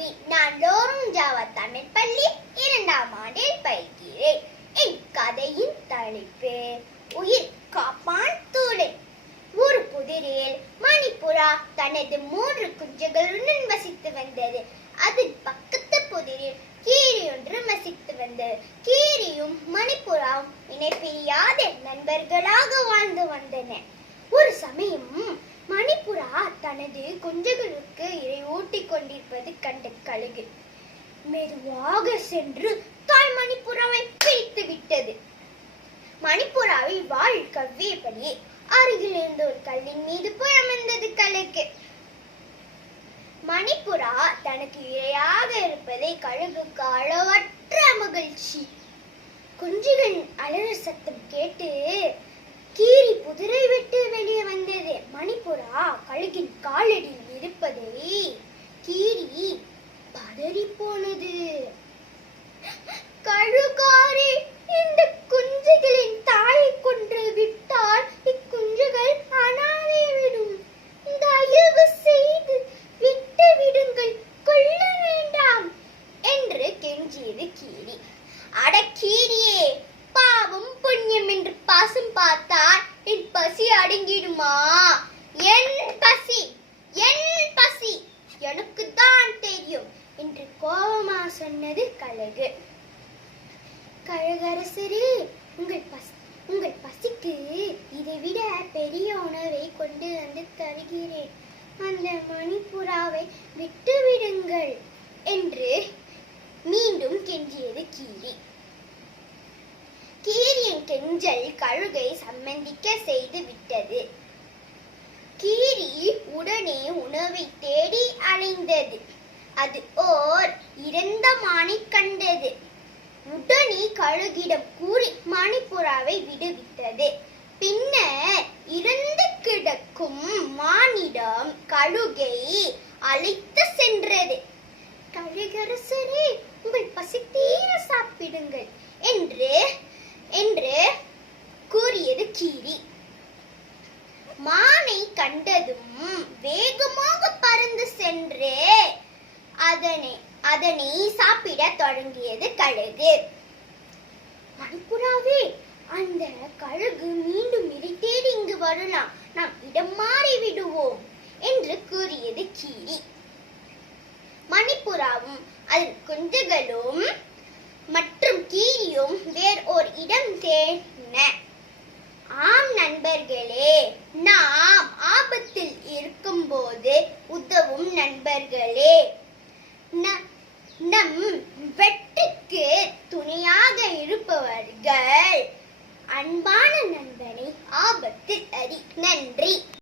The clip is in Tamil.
கல்வி நான் லோரும் ஜாவா தமிழ் பள்ளி இரண்டாம் ஆண்டில் பயில்கிறேன் என் கதையின் தலைப்பு உயிர் காப்பான் தூளை ஒரு புதிரில் மணிப்புறா தனது மூன்று குஞ்சுகளுடன் வசித்து வந்தது. அதன் பக்கத்து புதிரில் கீரி ஒன்று வசித்து வந்தது. கீரியும் மணிப்புறாவும் இணைப்பிரியாத நண்பர்களாக வாழ்ந்து வந்தன. ஒரு சமயம் மணிப்புறா தனது குஞ்சுகளுக்கு இதை ஊட்டிக் கொண்டிருப்பது கண்ட கழுகு. மெதுவாக சென்று தாய் மணிப்புறாவை பிரித்து விட்டது. மணிப்புறாவை வாழ் கவ்வியபடியே அருகில் இருந்த ஒரு கல்லின் மீது போய் அமர்ந்தது கழுகு. மணிப்புறா தனக்கு இரையாக இருப்பதை கழுகுக்கு அளவற்ற மகிழ்ச்சி. குஞ்சுகளின் அலறு சத்தம் கேட்டு கீரி குதிரை விட்டு வெளியே வந்தது. மணிப்புறா கழுகின் புண்ணியம் பாசம் பார்த்தால் என் பசி அடங்கிடுமா? என் பசி என் பசி எனக்கு தான் தெரியும் என்று கோபமா சொன்னது கழுகு. கழுகரசரே உங்கள் பசி உங்கள் பசிக்கு இதை விட பெரிய உணவை கொண்டு வந்து தருகிறேன். அந்த மணிப்புறாவை விட்டுவிடுங்கள் என்று மீண்டும் கெஞ்சியது கீரி. கீரியின் கெஞ்சல் கழுகை சம்மந்திக்க செய்து விட்டது கீரி உடனே உணவை தேடி அலைந்தது. அது ஓர் இறந்த மானை கண்டது. உடனே கழுகிடம் கூறி மணிப்புறாவை விடுவித்தது. பின்னர் இறந்து கிடக்கும் மானிடம் கழுகை அழைத்து சென்றது. கழுகரசரே உங்கள் பசி தீர சாப்பிடுங்கள் என்று என்று கூறியது கீரி. மானை கண்டதும் வேகமாக பறந்து சென்று அதனை அதனை சாப்பிட தொடங்கியது கழுகு. மணிப்புறாவே அந்த கழுகு மீண்டும் இதை தேடி இங்கு வரலாம். நாம் இடம் மாறி விடுவோம் என்று கூறியது கீரி. மணிப்புறாவும் அதன் குஞ்சுகளும் மற்றும் கீரியும் வேறு ஓர் இடம் தேடின ஆம் நண்பர்களே நாம் ஆபத்தில் இருக்கும்போது உதவும் நண்பர்களே. ந- நம் வெற்றிக்கு துணையாக இருப்பவர்கள் அன்பான நண்பனை ஆபத்தில் அறி நன்றி.